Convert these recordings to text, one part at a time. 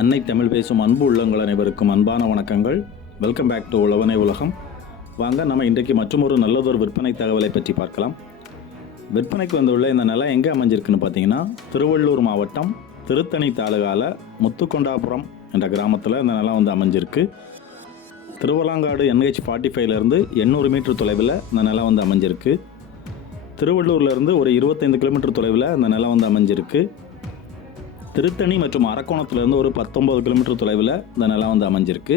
அன்னை தமிழ் பேசும் அன்பு உள்ளங்கள் அனைவருக்கும் அன்பான வணக்கங்கள். வெல்கம் பேக் டு உழவனை உலகம். வாங்க நம்ம இன்றைக்கு மற்றொரு நல்லதொரு விற்பனை தகவலை பற்றி பார்க்கலாம். விற்பனைக்கு வந்துள்ள இந்த நிலம் எங்கே அமைஞ்சிருக்குன்னு பார்த்தீங்கன்னா திருவள்ளூர் மாவட்டம் திருத்தணி தாலுகால முத்துக்கொண்டாபுரம் என்ற கிராமத்தில் இந்த நிலம் வந்து அமைஞ்சிருக்கு. திருவலாங்காடு என்ஹெச் ஃபார்ட்டி ஃபைவ்லேருந்து எண்ணூறு மீட்டர் தொலைவில் இந்த நிலம் வந்து அமைஞ்சிருக்கு. திருவள்ளூர்லேருந்து ஒரு இருபத்தைந்து கிலோமீட்டர் தொலைவில் இந்த நிலம் வந்து அமைஞ்சிருக்கு. திருத்தணி மற்றும் அரக்கோணத்துலேருந்து ஒரு பத்தொம்பது கிலோமீட்டர் தொலைவில் இந்த நிலம் வந்து அமைஞ்சிருக்கு.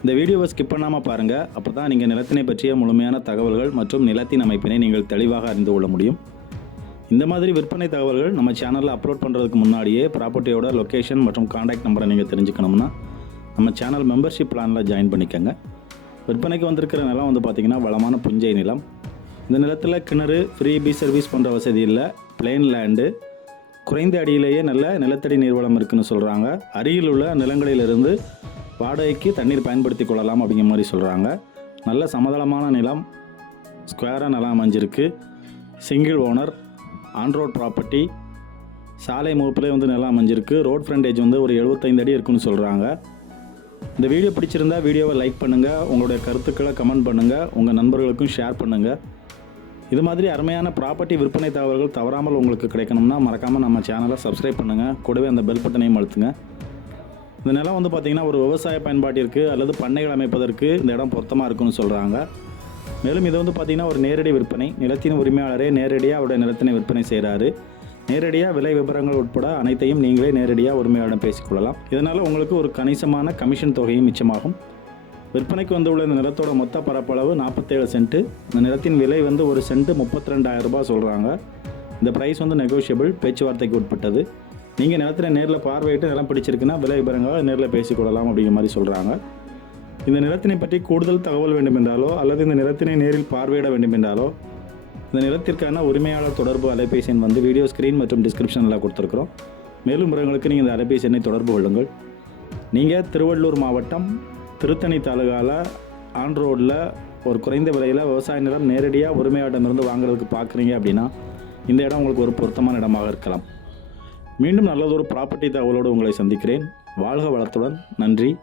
இந்த வீடியோவை ஸ்கிப் பண்ணாமல் பாருங்கள் அப்போ தான் நீங்கள் நிலத்தினை பற்றிய முழுமையான தகவல்கள் மற்றும் நிலத்தின் அமைப்பினை நீங்கள் தெளிவாக அறிந்து கொள்ள முடியும். இந்த மாதிரி விற்பனை தகவல்கள் நம்ம சேனலில் அப்லோட் பண்ணுறதுக்கு முன்னாடியே ப்ராப்பர்ட்டியோட லொக்கேஷன் மற்றும் காண்டாக்ட் நம்பரை நீங்கள் தெரிஞ்சுக்கணும்னா நம்ம சேனல் மெம்பர்ஷிப் பிளானில் ஜாயின் பண்ணிக்கோங்க. விற்பனைக்கு வந்திருக்கிற நிலம் வந்து பார்த்திங்கன்னா வளமான புஞ்சை நிலம். இந்த நிலத்தில் கிணறு ஃப்ரீ பி சர்வீஸ் போன்ற வசதி இல்லை. பிளெயின் லேண்டு குறைந்த அடியிலேயே நல்ல நிலத்தடி நீர்வளம் இருக்குன்னு சொல்கிறாங்க அருகில் உள்ள நிலங்களிலிருந்து வாடகைக்கு தண்ணீர் பயன்படுத்தி கொள்ளலாம் அப்படிங்கிற மாதிரி சொல்கிறாங்க நல்ல சமதளமான நிலம் ஸ்கொயராக நிலம் அமைஞ்சிருக்கு. சிங்கிள் ஓனர் ஆன்ரோட் ப்ராப்பர்ட்டி சாலை முகப்புலேயே வந்து நிலம் அமைஞ்சிருக்கு. ரோட் ஃப்ரண்டேஜ் வந்து ஒரு 75 அடி இருக்குன்னு சொல்கிறாங்க இந்த வீடியோ பிடிச்சிருந்தா வீடியோவை லைக் பண்ணுங்கள் உங்களுடைய கருத்துக்களை கமெண்ட் பண்ணுங்கள் உங்கள் நண்பர்களுக்கும் ஷேர் பண்ணுங்கள் இது மாதிரி அருமையான ப்ராப்பர்ட்டி விற்பனை தகவல்கள் தவறாமல் உங்களுக்கு கிடைக்கணும்னா மறக்காமல் நம்ம சேனலை சப்ஸ்கிரைப் பண்ணுங்கள் கூடவே அந்த பெல் பட்டனையும் அழுத்துங்க. இந்த நிலம் வந்து பார்த்திங்கன்னா ஒரு விவசாய பயன்பாட்டிற்கு அல்லது பண்ணைகள் அமைப்பதற்கு இந்த இடம் பொருத்தமாக இருக்குன்னு சொல்கிறாங்க மேலும் இது வந்து பார்த்திங்கன்னா ஒரு நேரடி விற்பனை. நிலத்தின் உரிமையாளரே நேரடியாக அவருடைய நிலத்தினை விற்பனை செய்கிறாரு நேரடியாக விலை விவரங்கள் உட்பட அனைத்தையும் நீங்களே நேரடியாக உரிமையாளரிடம் பேசிக்கொள்ளலாம் இதனால் உங்களுக்கு ஒரு கணிசமான கமிஷன் தொகையும் மிச்சமாகும். விற்பனைக்கு வந்துள்ள இந்த நிலத்தோட மொத்த பரப்பளவு நாற்பத்தேழு சென்ட்டு. இந்த நிலத்தின் விலை வந்து ஒரு சென்ட்டு முப்பத்தி ரெண்டாயிரம் ரூபாய் சொல்கிறாங்க இந்த ப்ரைஸ் வந்து நெகோஷியபிள் பேச்சுவார்த்தைக்கு உட்பட்டது. நீங்கள் நிலத்தில் நேரில் பார்வையிட்டு நிலம் பிடிச்சிருக்குன்னா விலை விவரங்களாக நேரில் பேசிக்கொள்ளலாம் அப்படிங்கிற மாதிரி சொல்கிறாங்க இந்த நிலத்தினை பற்றி கூடுதல் தகவல் வேண்டுமென்றாலோ அல்லது இந்த நிலத்தினை நேரில் பார்வையிட வேண்டுமென்றாலோ இந்த நிலத்திற்கான உரிமையாளர் தொடர்பு அலைபேசி எண் வந்து வீடியோ ஸ்க்ரீன் மற்றும் டிஸ்கிரிப்ஷனில் கொடுத்துருக்குறோம். மேலும் விவரங்களுக்கு நீங்கள் இந்த அலைபேசி எண்ணை தொடர்பு கொள்ளுங்கள். நீங்கள் திருவள்ளூர் மாவட்டம் திருத்தணி தாலுகாவில் ஆன் ரோடில் ஒரு குறைந்த விலையில் விவசாய நிலம் நேரடியாக உரிமையாளரிடமிருந்து வாங்குறதுக்கு பார்க்குறீங்க அப்படின்னா இந்த இடம் உங்களுக்கு ஒரு பொருத்தமான இடமாக இருக்கலாம். மீண்டும் நல்லதொரு ப்ராப்பர்ட்டி தகவலோடு உங்களை சந்திக்கிறேன். வாழ்க வளத்துடன். நன்றி.